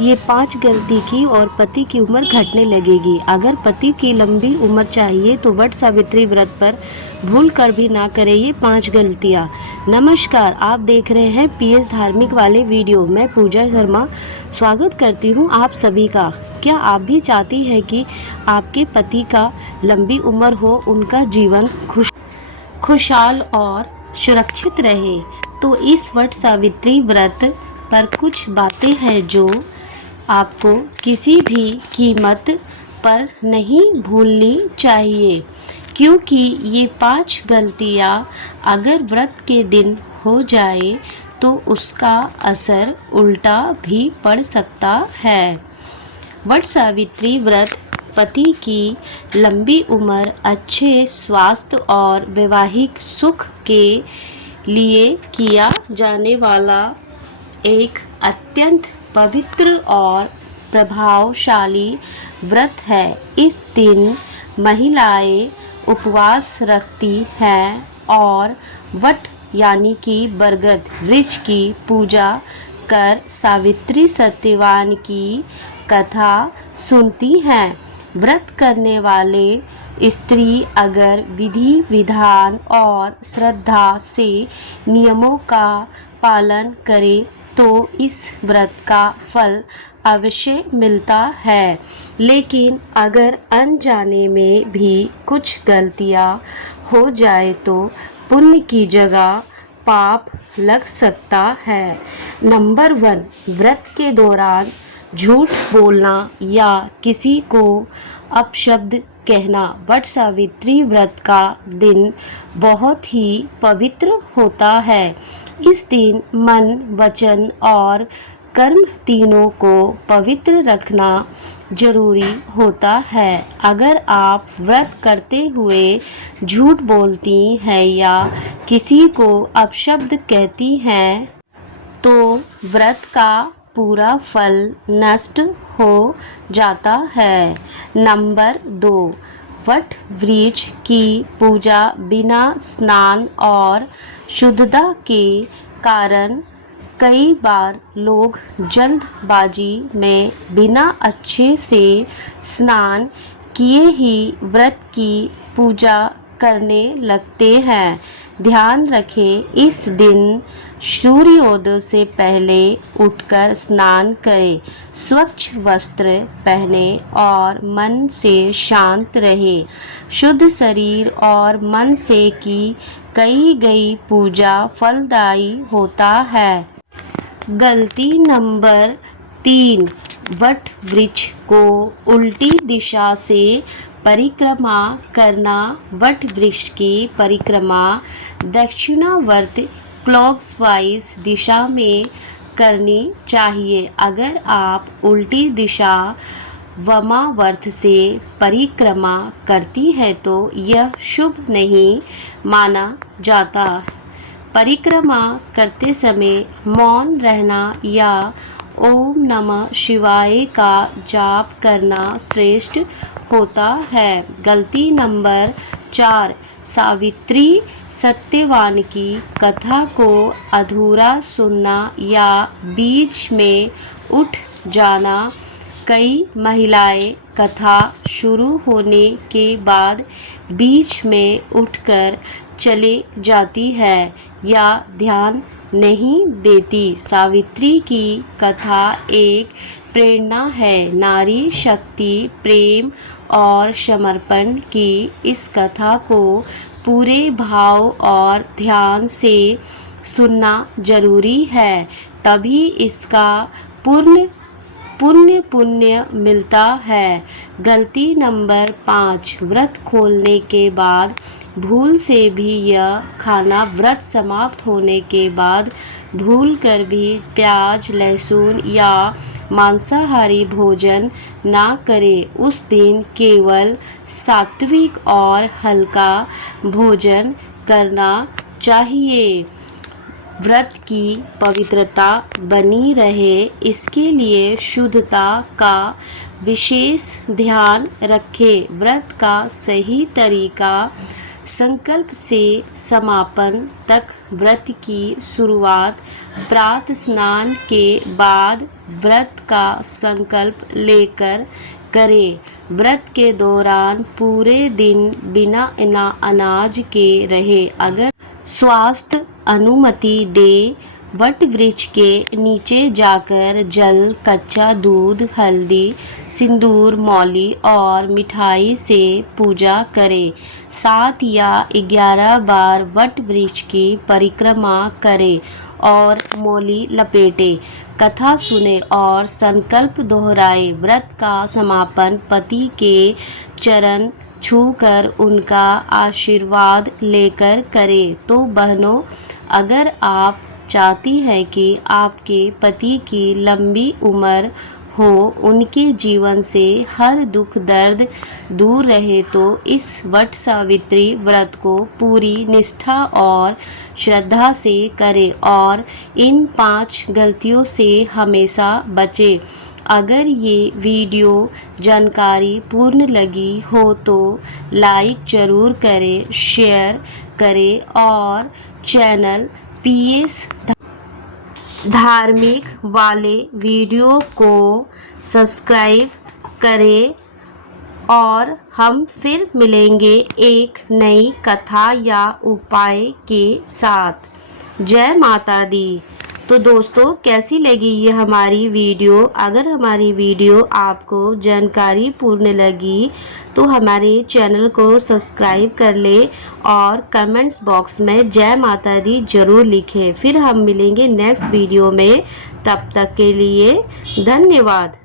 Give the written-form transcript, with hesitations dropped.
ये 5 गलती की और पति की उम्र घटने लगेगी। अगर पति की लंबी उम्र चाहिए तो वट सावित्री व्रत पर भूल कर भी ना करें ये 5 गलतियाँ। नमस्कार, आप देख रहे हैं पीएस धार्मिक वाले वीडियो। मैं पूजा शर्मा स्वागत करती हूँ आप सभी का। क्या आप भी चाहती हैं कि आपके पति का लंबी उम्र हो, उनका जीवन खुशहाल और सुरक्षित रहे? तो इस वट सावित्री व्रत पर कुछ बातें हैं जो आपको किसी भी कीमत पर नहीं भूलनी चाहिए, क्योंकि ये 5 गलतियाँ अगर व्रत के दिन हो जाए तो उसका असर उल्टा भी पड़ सकता है। वट सावित्री व्रत पति की लंबी उम्र, अच्छे स्वास्थ्य और वैवाहिक सुख के लिए किया जाने वाला एक अत्यंत पवित्र और प्रभावशाली व्रत है। इस दिन महिलाएं उपवास रखती हैं और वट यानी कि बरगद वृक्ष की पूजा कर सावित्री सत्यवान की कथा सुनती हैं। व्रत करने वाले स्त्री अगर विधि विधान और श्रद्धा से नियमों का पालन करे तो इस व्रत का फल अवश्य मिलता है। लेकिन अगर अनजाने में भी कुछ गलतियां हो जाए तो पुण्य की जगह पाप लग सकता है। नंबर 1, व्रत के दौरान झूठ बोलना या किसी को अपशब्द कहना। वट सावित्री व्रत का दिन बहुत ही पवित्र होता है। इस दिन मन, वचन और कर्म तीनों को पवित्र रखना जरूरी होता है। अगर आप व्रत करते हुए झूठ बोलती हैं या किसी को अपशब्द कहती हैं तो व्रत का पूरा फल नष्ट हो जाता है। नंबर 2, वट वृक्ष की पूजा बिना स्नान और शुद्धता के कारण कई बार लोग जल्दबाजी में बिना अच्छे से स्नान किए ही व्रत की पूजा करने लगते हैं। ध्यान रखें, इस दिन सूर्योदय से पहले उठकर स्नान करें, स्वच्छ वस्त्र पहने और मन से शांत रहे। शुद्ध शरीर और मन से की गई पूजा फलदायी होता है। गलती नंबर 3, वट वृक्ष को उल्टी दिशा से परिक्रमा करना। वट वृक्ष की परिक्रमा दक्षिणावर्त क्लॉकवाइज दिशा में करनी चाहिए। अगर आप उल्टी दिशा वामावर्त से परिक्रमा करती है तो यह शुभ नहीं माना जाता। परिक्रमा करते समय मौन रहना या ओम नमः शिवाय का जाप करना श्रेष्ठ होता है। गलती नंबर 4, सावित्री सत्यवान की कथा को अधूरा सुनना या बीच में उठ जाना। कई महिलाएं कथा शुरू होने के बाद बीच में उठकर चले जाती है या ध्यान नहीं देती। सावित्री की कथा एक प्रेरणा है, नारी शक्ति, प्रेम और समर्पण की। इस कथा को पूरे भाव और ध्यान से सुनना जरूरी है, तभी इसका पुण्य मिलता है। गलती नंबर 5, व्रत खोलने के बाद भूल से भी यह खाना, व्रत समाप्त होने के बाद भूल कर भी प्याज, लहसुन या मांसाहारी भोजन ना करें। उस दिन केवल सात्विक और हल्का भोजन करना चाहिए। व्रत की पवित्रता बनी रहे, इसके लिए शुद्धता का विशेष ध्यान रखें। व्रत का सही तरीका संकल्प से समापन तक। व्रत की शुरुआत प्रातः स्नान के बाद व्रत का संकल्प लेकर करें। व्रत के दौरान पूरे दिन बिना अनाज के रहे। अगर स्वास्थ्य अनुमति दे, वट वृक्ष के नीचे जाकर जल, कच्चा दूध, हल्दी, सिंदूर, मौली और मिठाई से पूजा करें। 7 या 11 बार वट वृक्ष की परिक्रमा करें और मौली लपेटे, कथा सुने और संकल्प दोहराए। व्रत का समापन पति के चरण छूकर उनका आशीर्वाद लेकर करें। तो बहनों, अगर आप चाहती हैं कि आपके पति की लंबी उम्र हो, उनके जीवन से हर दुख दर्द दूर रहे, तो इस वट सावित्री व्रत को पूरी निष्ठा और श्रद्धा से करें और इन 5 गलतियों से हमेशा बचें। अगर ये वीडियो जानकारी पूर्ण लगी हो तो लाइक ज़रूर करें, शेयर करें और चैनल PS धार्मिक वाले वीडियो को सब्सक्राइब करें और हम फिर मिलेंगे एक नई कथा या उपाय के साथ। जय माता दी। तो दोस्तों, कैसी लगी ये हमारी वीडियो? अगर हमारी वीडियो आपको जानकारी पूर्ण लगी तो हमारे चैनल को सब्सक्राइब कर ले और कमेंट्स बॉक्स में जय माता दी ज़रूर लिखें। फिर हम मिलेंगे नेक्स्ट वीडियो में। तब तक के लिए धन्यवाद।